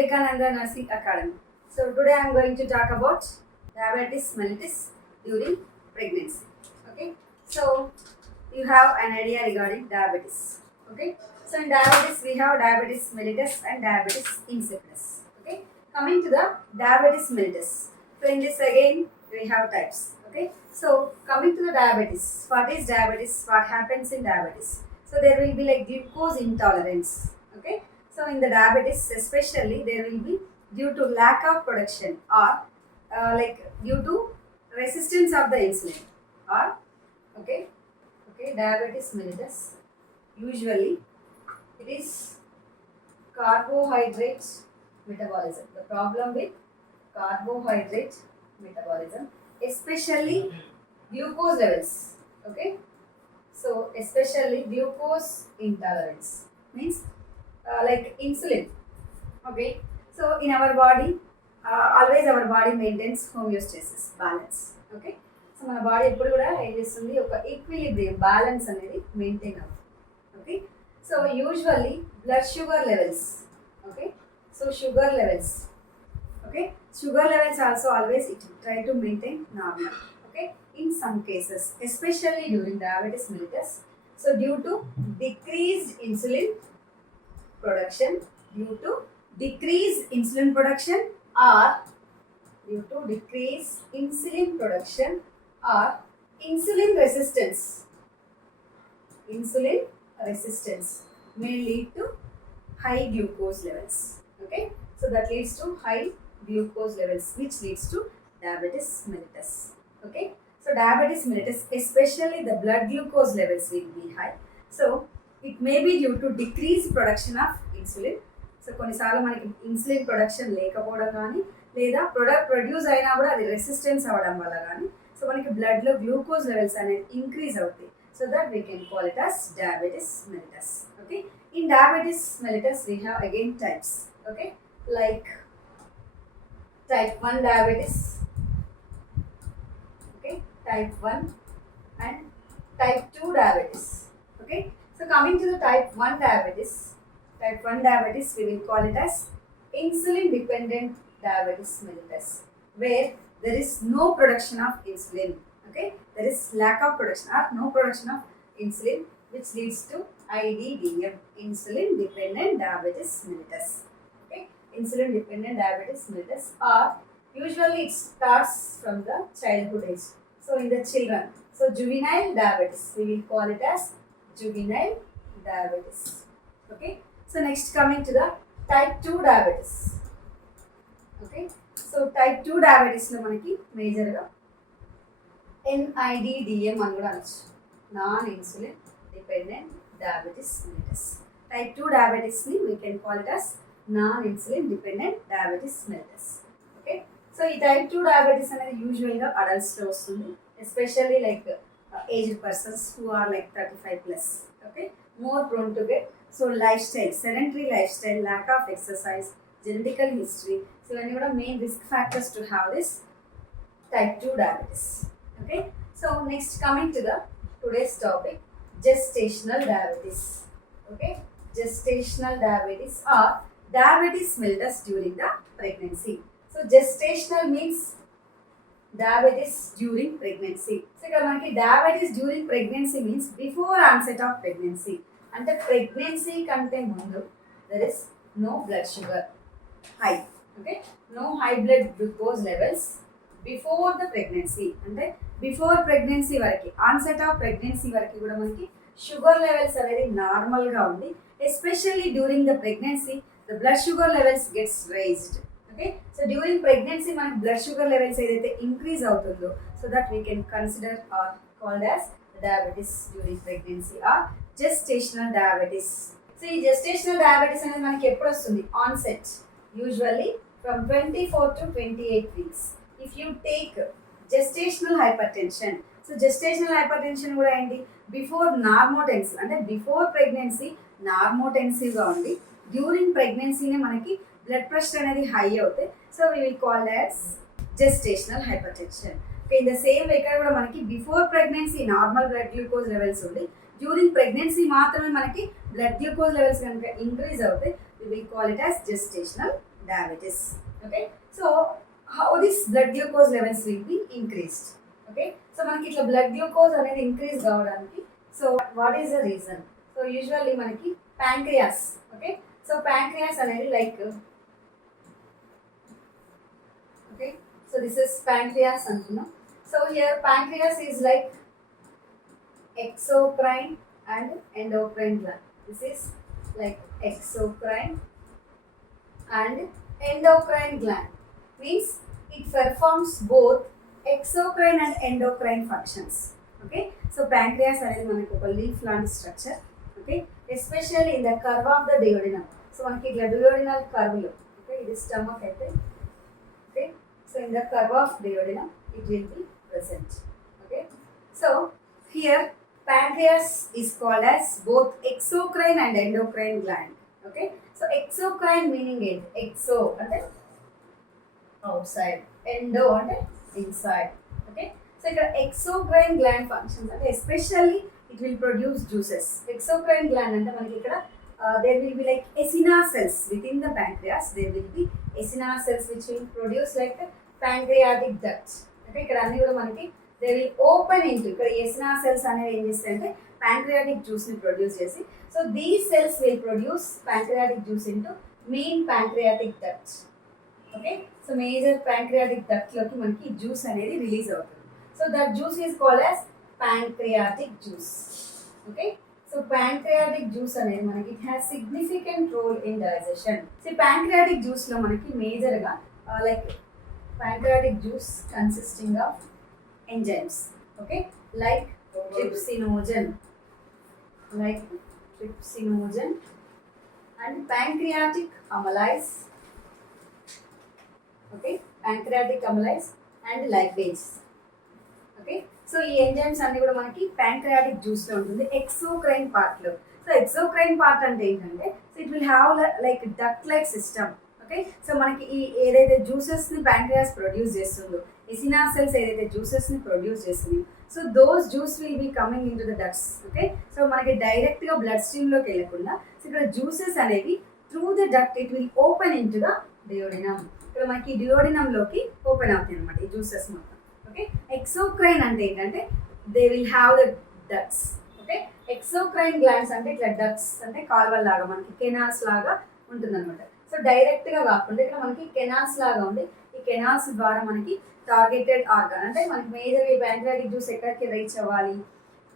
Vivekananda Nursing Academy. So today I am going to talk about diabetes mellitus during pregnancy. Okay, so you have an idea regarding diabetes. Okay, so in diabetes we have diabetes mellitus and diabetes insipidus. Okay, coming to the diabetes mellitus. So in this again we have types. Okay, so coming to the diabetes, what is diabetes? What happens in diabetes? So there will be like glucose intolerance. Okay, so in the diabetes especially there will be due to lack of production or like due to resistance of the insulin or okay diabetes mellitus usually it is carbohydrate metabolism. The problem with carbohydrate metabolism, especially glucose levels. Okay, so especially glucose intolerance means like insulin. Okay, so in our body always our body maintains homeostasis, balance. Okay, so మన body ఎప్పుడు కూడా ఏం చేస్తుంది, ఒక equilibrium balance అనేది maintain అవుతుంది. Okay, so usually blood sugar levels. Okay, so sugar levels. Okay, sugar levels also always it try to maintain normal. Okay, in some cases especially during diabetes mellitus, so due to decreased insulin production, due to decreased insulin production or due to decreased insulin production or insulin resistance may lead to high glucose levels. Okay, so that leads to high glucose levels which leads to diabetes mellitus. Okay, so diabetes mellitus especially the blood glucose levels will be high, so it may be due to decreased production of insulin. So కొన్నిసార్లు మనకి insulin production లేకపోవడం కానీ లేదా produce అయినా కూడా అది resistance అవ్వడం వల్ల కానీ సో మనకి బ్లడ్లో గ్లూకోజ్ లెవెల్స్ అనేది ఇంక్రీజ్ అవుతాయి. So that we can call it as diabetes mellitus. Okay, in diabetes mellitus we have again types. Okay, like type 1 diabetes. Okay, type 1 and type 2 diabetes. Okay, so coming to the type 1 diabetes, we will call it as insulin dependent diabetes mellitus, where there is no production of insulin. Okay, there is lack of production or no production of insulin which leads to IDDM, insulin dependent diabetes mellitus. Okay, insulin dependent diabetes mellitus, or usually it starts from the childhood age. So in the children, so juvenile diabetes, we will call it as juvenile diabetes. Okay, so next coming to the type 2 diabetes. Okay, so type 2 diabetes లో మనకి మేజర్గా NIDDM అని కూడా అనొచ్చు, non insulin dependent diabetes mellitus. Type 2 డయాబెటీస్ని we can call it as non insulin dependent diabetes mellitus. Okay, so ఈ type 2 diabetes అనేది యూజువల్గా అడల్ట్స్లో వస్తుంది, especially like aged persons who are like 35+. Okay, more prone to get, so lifestyle, sedentary lifestyle, lack of exercise, genetical history, so ivanni kuda main risk factors to have this type 2 diabetes. Okay, so next coming to the today's topic, gestational diabetes. Okay, gestational diabetes or diabetes mellitus during the pregnancy. So gestational means diabetes during pregnancy. So ఇక్కడ మనకి diabetes during pregnancy means before onset of pregnancy, అంటే pregnancy కంటే ముందు there is no blood sugar high. Okay, no high blood glucose levels before the pregnancy, అంటే before pregnancy వరకు, onset of pregnancy వరకు కూడా మనకి షుగర్ లెవెల్స్ అనేది నార్మల్గా ఉంది. Especially during the pregnancy the blood sugar levels gets raised. Okay, so during pregnancy మనకి blood sugar levels ఏదైతే ఇంక్రీజ్ అవుతుందో so that we can consider or called as diabetes during pregnancy or gestational diabetes. So ఈ gestational diabetes అనేది మనకి ఎప్పుడు వస్తుంది, onset usually from 24 to 28 weeks. If you take gestational hypertension, so gestational hypertension కూడా ఏంటి, before నార్మోటెన్సివ్, అంటే before pregnancy నార్మోటెన్సివ్గా ఉండి during ప్రెగ్నెన్సీనే మనకి బ్లడ్ ప్రెషర్ అనేది హై అవుతాయి. So we will call that gestational hypertension. In the same వే ఇక్కడ కూడా మనకి before pregnancy normal blood glucose levels ఉండి డ్యూరింగ్ ప్రెగ్నెన్సీ మాత్రమే మనకి బ్లడ్ గ్లూకోజ్ లెవెల్స్ కనుక ఇంక్రీజ్ అవుతాయి, we will call it as gestational diabetes. Okay, so how this blood glucose levels will be increased? Okay, so మనకి ఇట్లా blood glucose అనేది increase కావడానికి so what is the reason? So usually మనకి pancreas. Okay, so pancreas అనేది like okay, so this is pancreas antunna. So here pancreas is like exocrine and endocrine gland. This is like exocrine and endocrine gland, means it performs both exocrine and endocrine functions. Okay, so pancreas అనేది మనకి ఒక leaf లాంటి structure. Okay, especially in the curve of the duodenum. So మనకి ఇట్లా duodenal కర్వ్లో, okay, ఇది stomach అయితే, okay, so in the curve of duodenum it will be present. Okay, so here pancreas is called as both exocrine and endocrine gland. Okay, so exocrine meaning it, exo ante outside, endo ante inside. Okay, so ikkada exocrine gland functions ante especially it will produce juices. Exocrine gland ante manaki ikkada there will be like acina cells within the pancreas. There will be acina cells which will produce like pancreatic ducts. Okay, ఇక్కడ అన్ని కూడా మనకి they will open into ఇక్కడ acina cells అనేవి ఏం చేస్తాయంటే pancreatic juice ని produce చేసి, so these cells will produce pancreatic juice into main pancreatic duct. Okay, so major pancreatic duct లోకి మనకి జ్యూస్ అనేది రిలీజ్ అవుతుంది. So that juice is called as pancreatic juice. Okay, so pancreatic juice అనేది మనకి it has significant role in digestion. So pancreatic juice లో మనకి major గా like pancreatic juice consisting of enzymes. Okay, like trypsinogen and pancreatic amylase. Okay, pancreatic amylase and lipase. Okay, so ఈ enzymes అన్ని కూడా మనకి pancreatic juice లో ఉంటుంది, exocrine part లో. సో ఎక్సోక్రైన్ పార్ట్ అంటే ఏంటంటే so it will have like duct like system. Okay, so మనకి ఈ ఏదైతే జ్యూసెస్ ని ప్యాంక్రియాస్ ప్రొడ్యూస్ చేస్తుందో, ఎసినా సెల్స్ ఏదైతే జ్యూసెస్ ని ప్రొడ్యూస్ చేస్తుంది, so those juice will be coming in to the ducts. Okay, so మనకి డైరెక్ట్ గా బ్లడ్ స్ట్రీమ్ లోకి వెళ్ళకుండా సో ఇక్కడ జ్యూసెస్ అనేవి through the duct it will open in to the duodenum. ఇక్కడ మనకి డియోడినమ్ లోకి ఓపెన్ అవుతాయి అనమాట ఈ జ్యూసెస్ మొత్తం. ఓకే, ఎక్సోక్రైన్ అంటే ఏంటంటే they will have the ducts. Okay, exocrine glands అంటే ఇట్లా డక్ట్స్ అంటే కాల్వల్ లాగా మనకి కెనాల్స్ లాగా ఉంటుంది అనమాట. సో డైరెక్ట్ గా కాకుండా ఇక్కడ మనకి కెనాల్స్ లాగా ఉంది, ఈ కెనాల్స్ ద్వారా మనకి టార్గెటెడ్ ఆర్గాన్ అంటే మనకి మేజర్ ఈ ప్యాంక్రియాటిక్ జ్యూస్ ఎక్కడికి రీచ్ అవ్వాలి,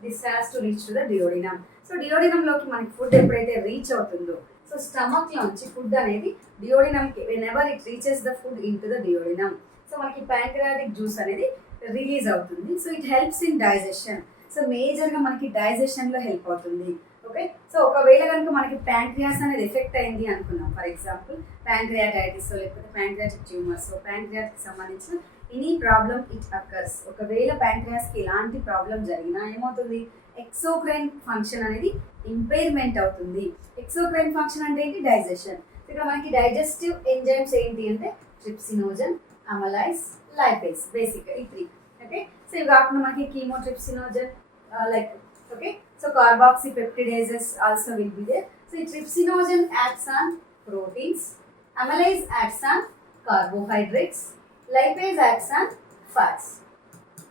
this has to reach to the duodenum. So duodenum లోకి మనకి ఫుడ్ ఎప్పుడైతే రీచ్ అవుతుందో సో స్టమక్ లోంచి ఫుడ్ అనేది డియోడినమ్కి whenever it reaches the food into the duodenum so మనకి ప్యాంక్రియాటిక్ జ్యూస్ అనేది రిలీజ్ అవుతుంది. So it helps in digestion. So మేజర్గా మనకి డైజెషన్లో హెల్ప్ అవుతుంది. ఓకే, సో ఒకవేళ కనుక మనకి ప్యాంక్రియాస్ అనేది ఎఫెక్ట్ అయింది అనుకున్నాం, ఫర్ ఎగ్జాంపుల్ ప్యాంక్రియాటైటిస్ లేకపోతే ప్యాంక్రియాటిక్ ట్యూమర్స్, ప్యాంక్రియాస్కి సంబంధించిన ఎనీ ప్రాబ్లమ్ ఇట్ అక్కర్స్, ఒకవేళ ప్యాంక్రియాస్కి ఎలాంటి ప్రాబ్లం జరిగినా ఏమవుతుంది, ఎక్సోక్రైన్ ఫంక్షన్ అనేది ఇంపైర్మెంట్ అవుతుంది. ఎక్సోక్రైన్ ఫంక్షన్ అంటే ఏంటి, డైజెషన్. ఇక్కడ మనకి డైజెస్టివ్ ఎంజైమ్స్ ఏంటి అంటే ట్రిప్సినోజన్, అమలైజ్, లైపేజ్, బేసిక్ ఈ త్రీ. ఓకే, సో ఇవి కాకుండా మనకి chymotrypsinogen like okay, so carboxypeptidases also will be there. So ఈ trypsinogen acts on proteins, amylase acts on carbohydrates, lipase acts on fats.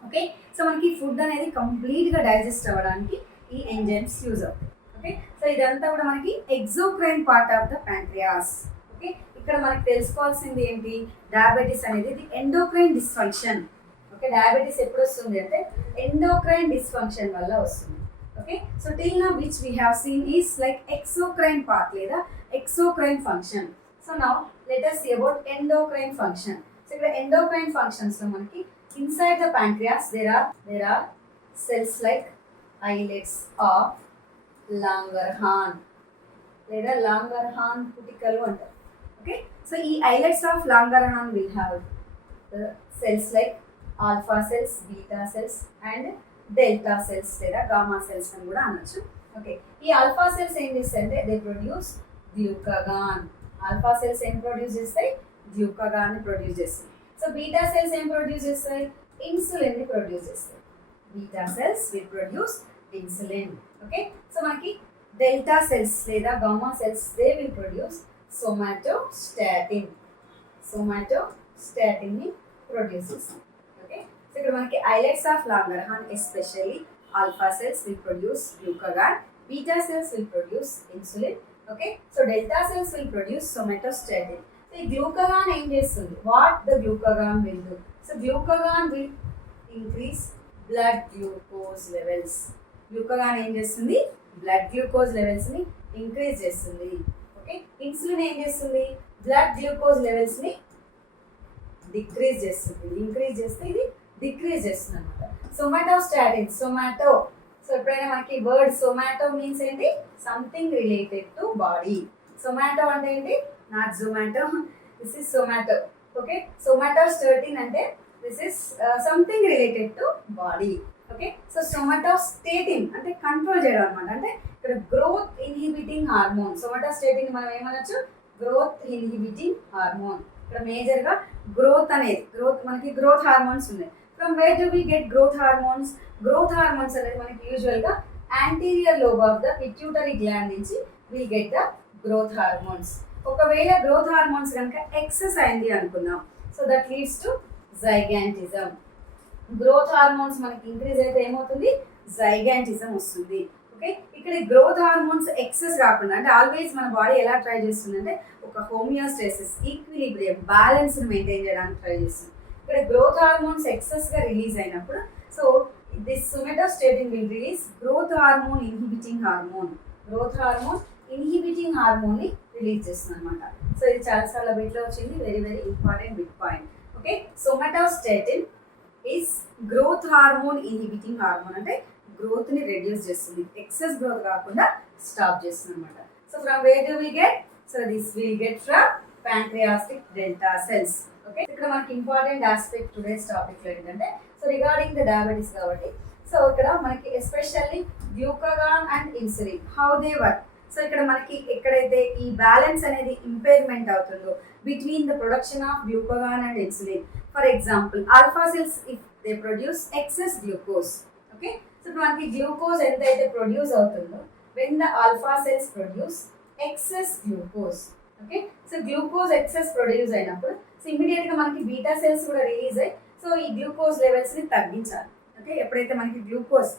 Okay, so మనకి food అనేది కంప్లీట్గా digest అవ్వడానికి ఈ ఎంజైమ్స్ యూజ్ అవుతాయి. ఓకే, సో ఇదంతా కూడా మనకి exocrine part of the pancreas. Okay, ఇక్కడ మనకి తెలుసుకోవాల్సింది ఏంటి, డయాబెటీస్ అనేది ఇది ఎండోక్రైన్ డిస్ఫంక్షన్. ఓకే, డయాబెటీస్ ఎప్పుడు వస్తుంది అంటే ఎండోక్రైన్ డిస్ఫంక్షన్ వల్ల వస్తుంది. Okay, so till now which we have seen is like exocrine part లేదా exocrine function. So now let us see about endocrine function. సో ఇక్కడ ఎండోక్రైన్ ఫంక్షన్స్ లో మనకి inside the pancreas there are cells like islets of Langerhans లేదా Langerhans cuticle అంటారు. Okay, so ఈ islets of Langerhans will have the cells like alpha cells, beta cells and delta cells లేదా gamma cells అని కూడా అనొచ్చు. Okay, ఈ alpha cells ఏం చేస్తాయంటే they produce glucagon. Alpha cells ఏం ప్రొడ్యూస్ చేస్తాయి, గ్లూకాగాన్ ప్రొడ్యూస్ చేస్తాయి. సో బీటా సెల్స్ ఏం ప్రొడ్యూస్ చేస్తాయి, ఇన్సులిన్ ని ప్రొడ్యూస్ చేస్తాయి. Beta cells will produce insulin. Okay, so మనకి డెల్టా సెల్స్ లేదా gamma cells they will produce somatostatin. somatostatin ని ప్రొడ్యూస్ చేస్తుంది. ఓకే, సో ఇక్కడ మనకి islets of Langerhans especially alpha cells will produce glucagon, beta cells will produce insulin, okay, so delta cells will produce somatostatin. So glucagon ఏం చేస్తుంది? What the glucagon will do? So glucagon will increase blood glucose levels. Glucagon ఏం చేస్తుంది? Blood glucose levels ని increase చేస్తుంది. Okay, insulin ఏం చేస్తుంది? Blood glucose levels ని decrease చేస్తుంది. ఇంక్రీజ్ చేస్తే ఇది డిక్రీజ్ చేస్తుంది అనమాట. సొమాటోస్టాటిన్, సో ఎప్పుడైనా మనకి వర్డ్ సొమాటో మీన్స్ ఏంటి? Something related to body. Somato అంటే ఏంటి? Not Zomato, this is somato. Okay, somatostatin అంటే this is something related to body. Okay, so somatostatin అంటే కంట్రోల్ చేయడం అనమాట. అంటే ఇక్కడ గ్రోత్ ఇన్హిబిటింగ్ హార్మోన్. సొమాటోస్టాటిన్ మనం ఏమనొచ్చు? Growth inhibiting hormone. ఇక్కడ మేజర్గా గ్రోత్ మనకి గ్రోత్ హార్మోన్స్ ఉన్నాయి. From where do we get growth hormones? Growth hormones అనేది మనకి యూజువల్గా anterior lobe of the pituitary gland నుంచి will get the growth hormones. ఒకవేళ గ్రోత్ హార్మోన్స్ కనుక ఎక్సెస్ అయింది అనుకుందాం, so that leads to gigantism. Growth hormones మనకి ఇంక్రీజ్ అయితే ఏమవుతుంది? జైగాంటిజం వస్తుంది. ఓకే, ఇక్కడ గ్రోత్ హార్మోన్స్ ఎక్సెస్ కాకుండా, అంటే ఆల్వేస్ మన బాడీ ఎలా ట్రై చేస్తుంది అంటే ఒక హోమియోస్టాసిస్, ఈక్విలిబ్రియం, బ్యాలెన్స్ మెయింటైన్ చేయడానికి ట్రై చేస్తుంది. ఇక్కడ గ్రోత్ హార్మోన్స్ ఎక్సెస్గా రిలీజ్ అయినప్పుడు, so this somatostatin will release growth hormone inhibiting hormone. Growth hormone inhibiting హార్మోన్ని రిలీజ్ చేస్తుంది అనమాట. సో ఇది చాలాసార్లు బిట్లో వచ్చింది, very very important big point. Okay, somatostatin is growth hormone inhibiting hormone, అంటే గ్రోత్ని రెడ్యూస్ చేస్తుంది, ఎక్సెస్ గ్రోత్ కాకుండా స్టాప్ చేస్తుంది అనమాట. So from where do we get? So this will get from pancreatic delta cells. Okay, ఇక్కడ మనకి important aspect today's టాపిక్లో ఏంటంటే, సో రిగార్డింగ్ ద డయాబెటీస్ కాబట్టి, సో ఇక్కడ మనకి especially glucagon and insulin how they work. So ఇక్కడ మనకి ఎక్కడైతే ఈ బ్యాలెన్స్ అనేది ఇంపైర్మెంట్ అవుతుందో between the production of glucagon and insulin, for example alpha cells if they produce excess glucose. Okay, so మనకి గ్లూకోజ్ ఎంతైతే ప్రొడ్యూస్ అవుతుందో, when the alpha cells produce excess glucose. Okay, so glucose excess produce అయినప్పుడు, so ఇమీడియట్గా మనకి beta cells కూడా release అయ్యి, so ఈ glucose లెవెల్స్ని తగ్గించాలి. ఓకే, ఎప్పుడైతే మనకి glucose,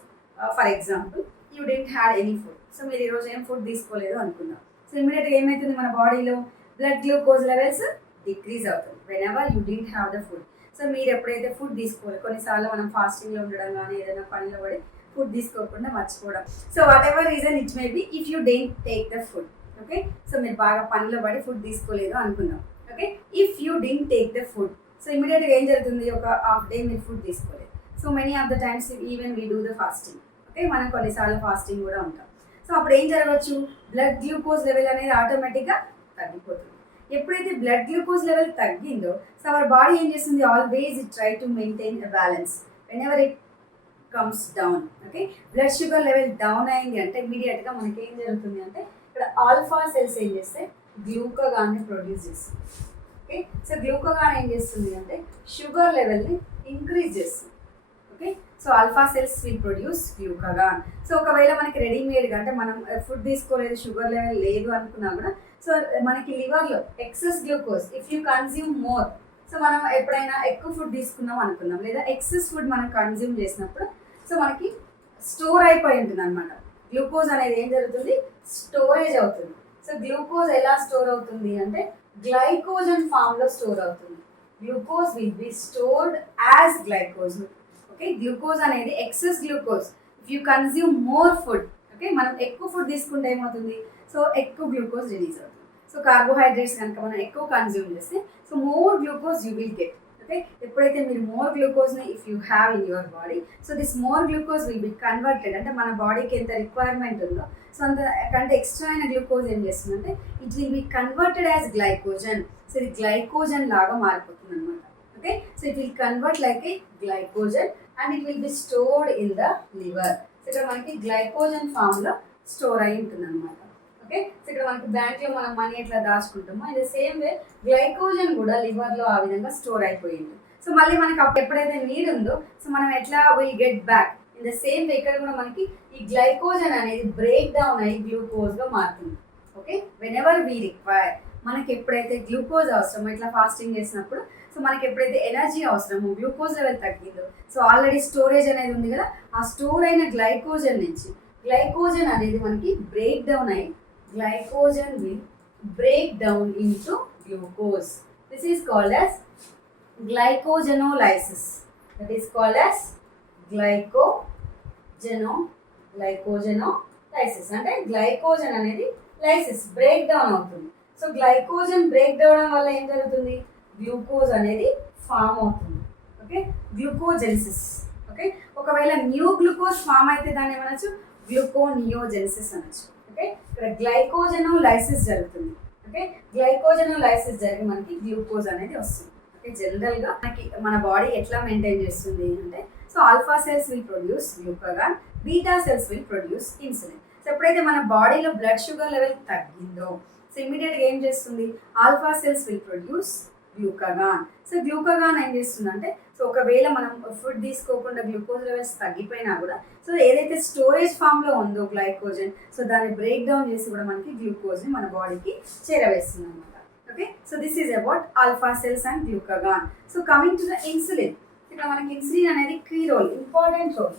for example you didn't had any food, so మీరు ఈరోజు ఏం ఫుడ్ తీసుకోలేదు అనుకుందాం, సో ఇమీడియట్గా ఏమవుతుంది? మన బాడీలో బ్లడ్ గ్లూకోజ్ లెవెల్స్ డిక్రీజ్ అవుతుంది when ever you didn't have the food. So మీరు ఎప్పుడైతే ఫుడ్ తీసుకోవాలి, కొన్నిసార్లు మనం ఫాస్టింగ్లో ఉండడం కానీ ఏదైనా పనిలో పడి ఫుడ్ తీసుకోకుండా మర్చిపోవడం, so what ever reason it may be, if you didn't take the food. Okay, so మీరు బాగా పనిలో పడి ఫుడ్ తీసుకోలేదు అనుకుందాం. Okay, if you didn't take the food, so ఇమీడియట్గా ఏం జరుగుతుంది? ఒక హాఫ్ డే మీరు ఫుడ్ తీసుకోలేదు. So many of the times even we do the fasting. Okay, మనం కొన్నిసార్లు ఫాస్టింగ్ కూడా ఉంటాం. సో అప్పుడు ఏం జరగవచ్చు? బ్లడ్ గ్లూకోజ్ లెవెల్ అనేది ఆటోమేటిక్గా తగ్గిపోతుంది. ఎప్పుడైతే బ్లడ్ గ్లూకోజ్ లెవెల్ తగ్గిందో, సో అవర్ బాడీ ఏం చేస్తుంది? Always it try to maintain a balance. Whenever it comes down, okay, blood sugar level down అయింది అంటే ఇమీడియట్గా మనకి ఏం జరుగుతుంది అంటే, ఇక్కడ ఆల్ఫా సెల్స్ ఏం చేస్తే గ్లూకాగాన్ని ప్రొడ్యూస్ చేస్తుంది. ఓకే, సో గ్లూకాగాన్ ఏం చేస్తుంది అంటే షుగర్ లెవెల్ని ఇంక్రీజ్ చేస్తుంది. Okay, so alpha cells will produce glucagon. So ఒకవేళ మనకి రెడీమేడ్గా, అంటే మనం ఫుడ్ తీసుకోలేదు, షుగర్ లెవెల్ లేదు అనుకున్నా కూడా, సో మనకి లివర్లో excess glucose if you consume more, so మనం ఎప్పుడైనా ఎక్కువ ఫుడ్ తీసుకున్నాం అనుకుందాం, లేదా ఎక్సెస్ ఫుడ్ మనం కన్జ్యూమ్ చేసినప్పుడు, సో మనకి స్టోర్ అయిపోయి ఉంటుంది అనమాట. గ్లూకోజ్ అనేది ఏం జరుగుతుంది? స్టోరేజ్ అవుతుంది. సో గ్లూకోజ్ ఎలా స్టోర్ అవుతుంది అంటే గ్లైకోజన్ ఫామ్లో స్టోర్ అవుతుంది. Glucose will be stored as glycogen. Okay, glucose అనేది excess glucose if you consume more food. Okay, మనం ఎక్కువ ఫుడ్ తీసుకుంటే ఏమవుతుంది? సో ఎక్కువ గ్లూకోజ్ రిలీజ్ అవుతుంది. సో కార్బోహైడ్రేట్స్ కనుక మనం ఎక్కువ కన్జ్యూమ్ చేస్తే, so more glucose you will get. Okay, ఎప్పుడైతే మీరు మోర్ గ్లూకోజ్ని if you have in your body, so this more glucose will be converted, అంటే మన బాడీకి ఎంత రిక్వైర్మెంట్ ఉందో, సో అంత కంటే ఎక్స్ట్రా అయిన గ్లూకోజ్ ఏం చేస్తుందంటే it will be converted as glycogen. So ఇది గ్లైకోజన్ లాగా మారిపోతుంది అనమాట. Okay, so it will convert like A glycogen and it will be stored in the liver. So ఇక్కడ మనకి గ్లైకోజన్ ఫామ్లో స్టోర్ అయి ఉంటుంది అనమాట. ఓకే, సో ఇక్కడ మనకి బ్యాంక్లో మనం మనీ ఎట్లా దాచుకుంటామో, ఇది సేమ్ వే గ్లైకోజన్ కూడా లివర్లో ఆ విధంగా స్టోర్ అయిపోయింది. సో మళ్ళీ మనకి అప్పుడు ఎప్పుడైతే నీడ్ ఉందో, సో మనం ఎట్లా will get back in the same వే ఇక్కడ కూడా మనకి ఈ గ్లైకోజన్ అనేది బ్రేక్ డౌన్ అయ్యి గ్లూకోజ్గా మారుతుంది. Okay, when ever we require మనకి ఎప్పుడైతే గ్లూకోజ్ అవసరమో ఇట్లా ఫాస్టింగ్ చేసినప్పుడు, సో మనకి ఎప్పుడైతే ఎనర్జీ అవసరమో, గ్లూకోజ్ లెవెల్ తగ్గిందో, సో ఆల్రెడీ స్టోరేజ్ అనేది ఉంది కదా, ఆ స్టోర్ అయిన గ్లైకోజన్ నుంచి, గ్లైకోజన్ అనేది మనకి బ్రేక్ డౌన్ అయ్యి glycogen will break down into glucose. This is called as glycogenolysis. That is called as glycogenolysis. అంటే గ్లైకోజన్ అనేది లైసిస్ బ్రేక్ డౌన్ అవుతుంది. సో గ్లైకోజన్ బ్రేక్ డౌన్ వల్ల ఏం జరుగుతుంది, గ్లూకోజ్ అనేది ఫామ్ అవుతుంది. ఓకే, గ్లూకోజెనిసిస్. ఓకే, ఒకవేళ న్యూ గ్లూకోజ్ ఫామ్ అయితే దాన్ని ఏమనొచ్చు, గ్లూకోనియోజెనిసిస్ అనొచ్చు. ఓకే, ఇక్కడ గ్లైకోజెనోలైసిస్ జరుగుతుంది. ఓకే, గ్లైకోజెనోలైసిస్ జరిగి మనకి గ్లూకోజ్ అనేది వస్తుంది. ఓకే, జనరల్గా మనకి మన బాడీ ఎట్లా మెయింటైన్ చేస్తుంది అంటే, so alpha cells will produce glucagon, beta cells will produce insulin. So ఎప్పుడైతే మన బాడీలో బ్లడ్ షుగర్ లెవెల్ తగ్గిందో, సో ఇమీడియట్గా ఏం చేస్తుంది, alpha cells will produce glucagon. So glucagon ఏం చేస్తుందంటే, సో ఒకవేళ మనం ఫుడ్ తీసుకోకుండా గ్లూకోజ్ లెవెల్స్ తగ్గిపోయినా కూడా, సో ఏదైతే స్టోరేజ్ ఫామ్లో ఉందో గ్లైకోజన్, సో దాన్ని బ్రేక్ డౌన్ చేసి కూడా మనకి గ్లూకోజ్ని మన బాడీకి చేరవేస్తుంది అనమాట. Okay, so this is about alpha cells and glucagon. So coming to the insulin, ఇక్కడ మనకి ఇన్సులిన్ అనేది key role, important role.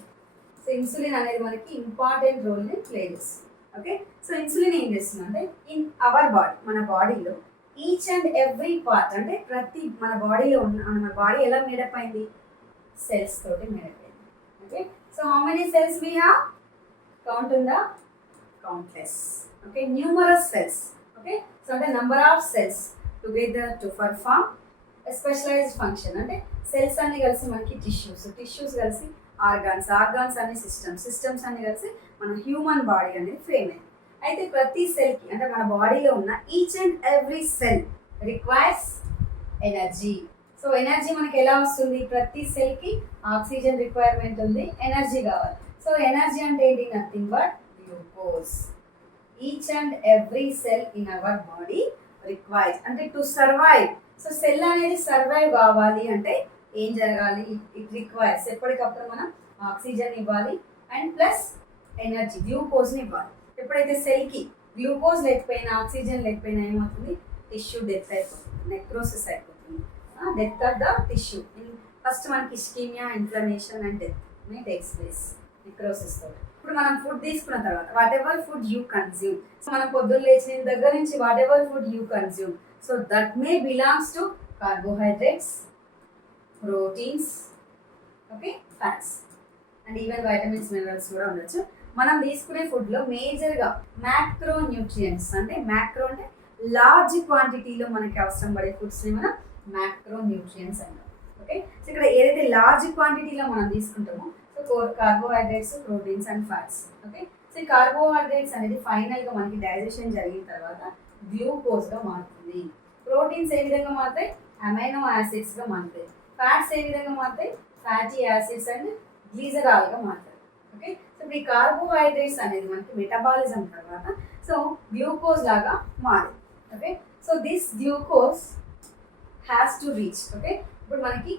So insulin అనేది మనకి ఇంపార్టెంట్ రోల్ని ప్లే చేస్తుంది. ఓకే, సో ఇన్సులిన్ ఏం చేస్తుందంటే, ఇన్ అవర్ బాడీ, మన బాడీలో ఈచ్ అండ్ ఎవ్రీ పార్ట్, అంటే ప్రతి మన బాడీలో ఉన్న, మన బాడీ ఎలా మేడప్ అయింది, సెల్స్ తోటి మేడప్ అయింది. Okay, so how many cells we have, count ఉందా, countless. Okay, numerous cells. Okay, so అంటే number of cells together to perform specialised function. అంటే సెల్స్ అన్ని కలిసి మనకి టిష్యూస్ కలిసి ఆర్గాన్స్ అన్ని సిస్టమ్స్ అన్ని కలిసి మన హ్యూమన్ బాడీ అనేది ఫ్రేమ్ అయింది. అయితే ప్రతి సెల్కి, అంటే మన బాడీలో ఉన్న each and every cell requires energy. So energy మనకి ఎలా వస్తుంది, ప్రతి సెల్కి ఆక్సిజన్ రిక్వైర్మెంట్ ఉంది, ఎనర్జీ కావాలి. సో ఎనర్జీ అంటే ఏంటి, nothing but glucose. Each and every cell in our body requires, అంటే టు సర్వైవ్. సో సెల్ అనేది సర్వైవ్ కావాలి అంటే ఏం జరగాలి, ఇట్ రిక్వైర్స్, ఎప్పటికప్పుడు మనం ఆక్సిజన్ ఇవ్వాలి అండ్ ప్లస్ ఎనర్జీ, గ్లూకోజ్ని ఇవ్వాలి. ఎప్పుడైతే సెల్కి గ్లూకోజ్ లేకపోయినా, ఆక్సిజన్ లేకపోయినా ఏమవుతుంది, టిష్యూ డెత్ అయిపోతుంది, నెక్రోసిస్ అయిపోతుంది, death of the tissue. First మనకి ischemia, inflammation and death takes place necrosis తోటి. ఇప్పుడు మనం ఫుడ్ తీసుకున్న తర్వాత whatever food you consume, so మనం పొద్దున్న లేచిన దగ్గర నుంచి whatever food you consume, so that may belongs to carbohydrates, proteins, okay, fats and even vitamins, minerals కూడా ఉండొచ్చు. మనం తీసుకునే ఫుడ్లో మేజర్గా మ్యాక్రో న్యూట్రియంట్స్, అంటే మ్యాక్రో అంటే లార్జ్ క్వాంటిటీలో మనకి అవసరం పడే ఫుడ్స్ని మనం మ్యాక్రో న్యూట్రియంట్స్ అంటాం. ఓకే, సో ఇక్కడ ఏదైతే లార్జ్ క్వాంటిటీలో మనం తీసుకుంటామో, so carbohydrates, proteins and fats. Okay, so ఈ కార్బోహైడ్రేట్స్ అనేది ఫైనల్గా మనకి డైజెషన్ జరిగిన తర్వాత గ్లూకోజ్గా మారుతుంది. ప్రోటీన్స్ ఏ విధంగా మారుతాయి, అమైనో యాసిడ్స్గా మారుతాయి. ఫ్యాట్స్ ఏ విధంగా మారుతాయి, ఫ్యాటీ యాసిడ్స్ అండ్ గ్లీజరాల్గా మారుతాయి. ఓకే, సో ఈ కార్బోహైడ్రేట్స్ అనేది మనకి మెటబాలిజం తర్వాత సో గ్లూకోజ్ లాగా మారింది. Okay, so this glucose has to reach. Okay, ఇప్పుడు మనకి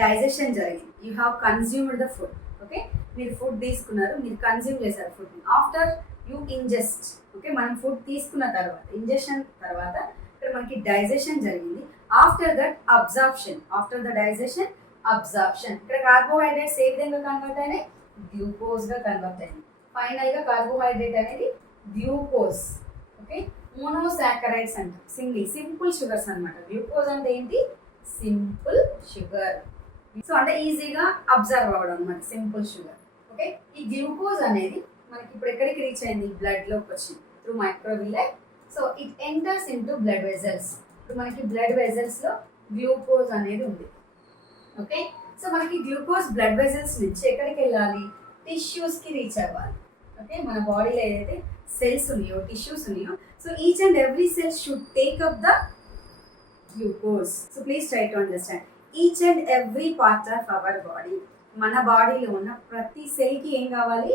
డైజెషన్ జరిగింది, you have consumed the food. Okay, మీరు ఫుడ్ తీసుకున్నారు, మీరు కన్జ్యూమ్ చేశారు ఫుడ్ని. ఆఫ్టర్ యూ ఇంజెస్ట్, ఓకే, మనం ఫుడ్ తీసుకున్న తర్వాత, ఇంజెషన్ తర్వాత ఇక్కడ మనకి డైజెషన్ జరిగింది. After that absorption, after the digestion absorption. ఇక్కడ కార్బోహైడ్రేట్స్ ఏ విధంగా కన్వర్ట్ అయినాయి, గ్లూకోజ్గా కన్వర్ట్ అయింది. ఫైనల్గా కార్బోహైడ్రేట్ అనేది గ్లూకోజ్. ఓకే, మోనోసాకరైడ్స్ అంటారు, సింపుల్ షుగర్స్ అనమాట. గ్లూకోజ్ అంటే ఏంటి, సింపుల్ షుగర్. సో అంటే ఈజీగా అబ్జర్వ్ అవ్వడం అనమాట, సింపుల్ షుగర్. ఓకే, ఈ గ్లూకోజ్ అనేది మనకి ఇప్పుడు ఎక్కడికి రీచ్ అయింది, బ్లడ్లోకి వచ్చింది through microvilli. So it enters into blood vessels. ఇప్పుడు మనకి బ్లడ్ వెజల్స్లో గ్లూకోజ్ అనేది ఉంది. ఓకే, సో మనకి గ్లూకోజ్ బ్లడ్ వెజల్స్ నుంచి ఎక్కడికి వెళ్ళాలి, టిష్యూస్కి రీచ్ అవ్వాలి. ఓకే, మన బాడీలో ఏదైతే సెల్స్ ఉన్నాయో, టిష్యూస్ ఉన్నాయో, so each and every cell should take up the glucose. So please try to understand, each and every part of our body, మన బాడీలో ఉన్న ప్రతి సెల్కి ఏం కావాలి,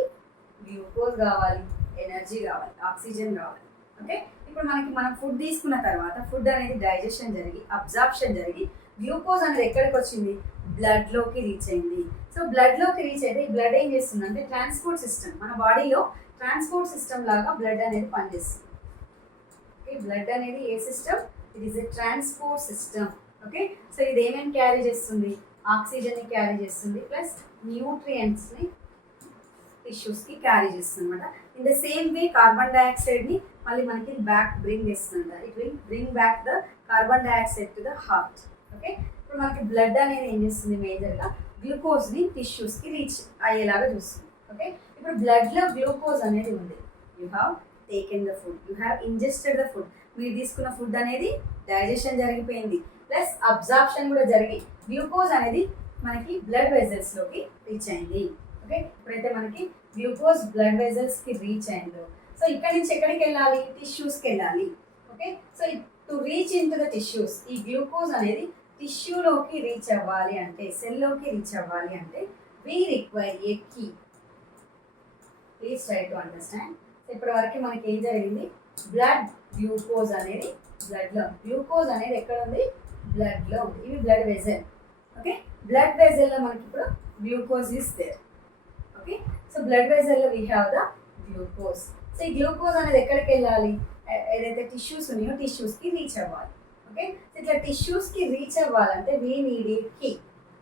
గ్లూకోజ్ కావాలి, ఎనర్జీ కావాలి, ఆక్సిజన్ కావాలి. ఓకే, ఇప్పుడు మనం ఫుడ్ తీసుకున్న తర్వాత ఫుడ్ అనేది డైజెషన్ జరిగి, అబ్జార్ప్షన్ జరిగి, గ్లూకోజ్ అనేది ఎక్కడికి వచ్చింది, బ్లడ్లోకి రీచ్ అయింది. సో బ్లడ్లోకి రీచ్ అయితే ఈ బ్లడ్ ఏం చేస్తుంది అంటే ట్రాన్స్పోర్ట్ సిస్టమ్, మన బాడీలో ట్రాన్స్పోర్ట్ సిస్టమ్ లాగా బ్లడ్ అనేది పనిచేస్తుంది. ఓకే, బ్లడ్ అనేది ఏ system? It is a transport system. Okay, so ఇది ఏమేమి క్యారీ చేస్తుంది? ఆక్సిజన్ని క్యారీ చేస్తుంది, ప్లస్ న్యూట్రియంట్స్ని టిష్యూస్కి క్యారీ చేస్తుంది అనమాట. In the same way carbon డైఆక్సైడ్ని మళ్ళీ మనకి బ్యాక్ బ్రింగ్ చేస్తుంది. It will bring back the carbon dioxide to the heart. Okay, ఇప్పుడు మనకి బ్లడ్ అనేది ఏం చేస్తుంది? మేజర్గా గ్లూకోజ్ని టిష్యూస్కి రీచ్ అయ్యేలాగా చూస్తుంది. ఓకే, ఇప్పుడు బ్లడ్లో గ్లూకోజ్ అనేది ఉంది. You have taken the food, you have ingested the food. మీరు తీసుకున్న ఫుడ్ అనేది డైజెషన్ జరిగిపోయింది, ప్లస్ అబ్జార్ప్షన్ కూడా జరిగి గ్లూకోజ్ అనేది మనకి బ్లడ్ వెజల్స్లోకి రీచ్ అయింది. ఓకే, ఇప్పుడైతే మనకి గ్లూకోజ్ బ్లడ్ వెజల్స్కి రీచ్ అయిందో, సో ఇక్కడ నుంచి ఎక్కడికి వెళ్ళాలి? టిష్యూస్కి వెళ్ళాలి. Okay, so to reach into the tissues, ఈ గ్లూకోజ్ అనేది టిష్యూలోకి రీచ్ అవ్వాలి అంటే, సెల్లోకి రీచ్ అవ్వాలి అంటే we require a key. Please try to understand. ఇప్పటి వరకు మనకి ఏం జరిగింది? బ్లడ్ గ్లూకోజ్ అనేది బ్లడ్లో, గ్లూకోజ్ అనేది ఎక్కడ ఉంది? బ్లడ్లో ఉంది. ఇవి బ్లడ్ వెజల్. ఓకే, బ్లడ్ వెజల్లో మనకి ఇప్పుడు glucose is there. Okay, so blood వెజల్లో we have the glucose. So ఈ గ్లూకోజ్ అనేది ఎక్కడికి వెళ్ళాలి? ఏదైతే టిష్యూస్ ఉన్నాయో టిష్యూస్కి రీచ్ అవ్వాలి. ఓకే, ఇట్లా టిష్యూస్కి రీచ్ అవ్వాలంటే we need a key.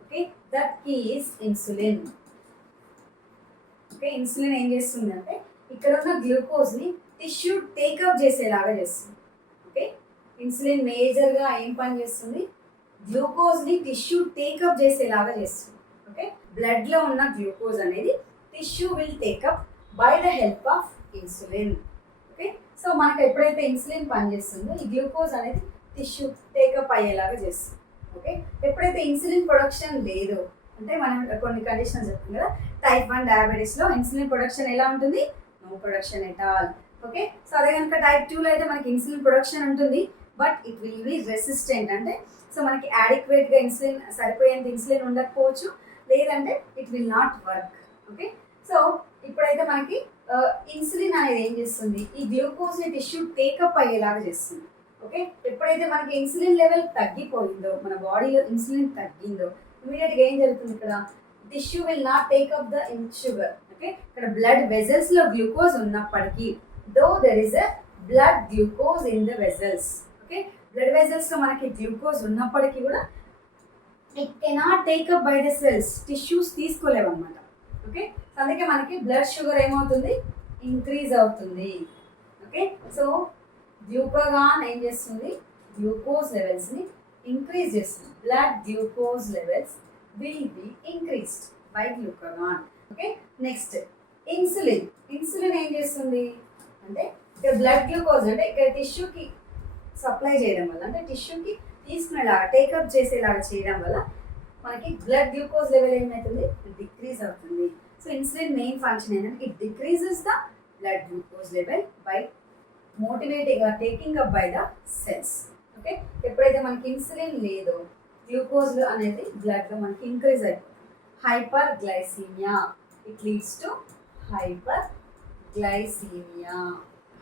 Okay, that key is insulin. Okay, insulin ఏం చేస్తుంది అంటే ఇక్కడ ఉన్న గ్లూకోజ్ని టిష్యూ టేకప్ చేసేలాగా చేస్తుంది. ఓకే, ఇన్సులిన్ మేజర్గా ఏం పని చేస్తుంది? గ్లూకోజ్ని టిష్యూ టేకప్ చేసేలాగా చేస్తుంది. ఓకే, బ్లడ్లో ఉన్న గ్లూకోజ్ అనేది tissue will take up by the help of insulin. Okay, so మనకు ఎప్పుడైతే ఇన్సులిన్ పనిచేస్తుందో ఈ గ్లూకోజ్ అనేది టిష్యూ టేకప్ అయ్యేలాగా చేస్తుంది. ఓకే, ఎప్పుడైతే ఇన్సులిన్ ప్రొడక్షన్ లేదు అంటే మనం కొన్ని కండిషన్స్ చెప్తాం కదా, టైప్ 1 డయాబెటీస్లో ఇన్సులిన్ ప్రొడక్షన్ ఎలా ఉంటుంది? No production at all. Okay, so అదే కనుక టైప్ 2లో అయితే మనకి ఇన్సులిన్ ప్రొడక్షన్ ఉంటుంది, but it will be resistant. అంటే సో మనకి యాడిక్వేట్గా ఇన్సులిన్, సరిపోయేంత ఇన్సులిన్ ఉండకపోవచ్చు, లేదంటే it will not work. Okay, so ఇప్పుడైతే మనకి ఇన్సులిన్ అనేది ఏం చేస్తుంది? ఈ గ్లూకోజ్ని టిష్యూ టేకప్ అయ్యేలాగా చేస్తుంది. ఓకే, ఎప్పుడైతే మనకి ఇన్సులిన్ లెవెల్ తగ్గిపోయిందో, మన బాడీలో ఇన్సులిన్ తగ్గిందో, ఇమీడియట్గా ఏం జరుగుతుంది? ఇక్కడ tissue will not take up the sugar. Okay, ఇక్కడ బ్లడ్ వెజల్స్లో గ్లూకోజ్ ఉన్నప్పటికీ, though there is a blood glucose in the vessels. Okay, blood వెజల్స్లో మనకి గ్లూకోజ్ ఉన్నప్పటికీ కూడా it cannot take up by the cells, tissues తీసుకోలేవు అనమాట. ఓకే, అందుకే మనకి బ్లడ్ షుగర్ ఏమవుతుంది? ఇంక్రీజ్ అవుతుంది. ఓకే, సో గ్లూకాగాన్ ఏం చేస్తుంది? గ్లూకోజ్ లెవెల్స్ని ఇంక్రీజ్ చేస్తుంది. Blood glucose levels will be increased by glucagon. Okay, next insulin. Insulin ఏం చేస్తుంది అంటే ఇక్కడ బ్లడ్ గ్లూకోజ్ అంటే ఇక్కడ టిష్యూకి సప్లై చేయడం వల్ల, అంటే టిష్యూకి తీసుకునేలాగా టేకప్ చేసేలాగా చేయడం వల్ల మనకి బ్లడ్ గ్లూకోజ్ లెవెల్ ఏమవుతుంది? డిక్రీజ్ అవుతుంది. సో ఇన్సులిన్ మెయిన్ ఫంక్షన్ ఏంటంటే it decreases the blood glucose level by motivating taking up by the cells. Okay, ఎప్పుడైతే మనకి ఇన్సులిన్ లేదో గ్లూకోజ్ అనేది బ్లడ్లో మనకి ఇంక్రీజ్ అయిపోతుంది. Hyper glycaemia, it leads to hyper glycaemia.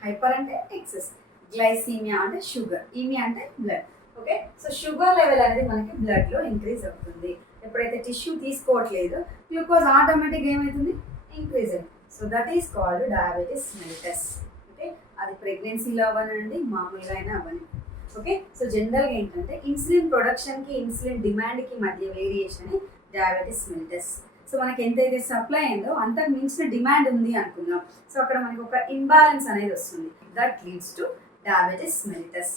Hyper అంటే ఎక్సెస్, గ్లైసీమియా అంటే షుగర్, ఈమియా అంటే blood. Okay, so sugar level అనేది మనకి బ్లడ్లో ఇంక్రీజ్ అవుతుంది. ఎప్పుడైతే టిష్యూ తీసుకోవట్లేదు గ్లూకోజ్ ఆటోమేటిక్గా ఏమవుతుంది? ఇంక్రీజ్ అవుతుంది. So that is called diabetes mellitus. Okay, అది ప్రెగ్నెన్సీలో అవ్వనండి, మామూలుగా అయినా అవ్వని. ఓకే, సో జనరల్గా ఏంటంటే ఇన్సులిన్ ప్రొడక్షన్కి ఇన్సులిన్ డిమాండ్కి మధ్య వేరియేషన్ డయాబెటీస్ మెలిటస్. సో మనకి ఎంతైతే సప్లై అయిందో అంతకు మించిన డిమాండ్ ఉంది అనుకుందాం. సో అక్కడ మనకి ఒక ఇంబ్యాలెన్స్ అనేది వస్తుంది. That leads to diabetes mellitus.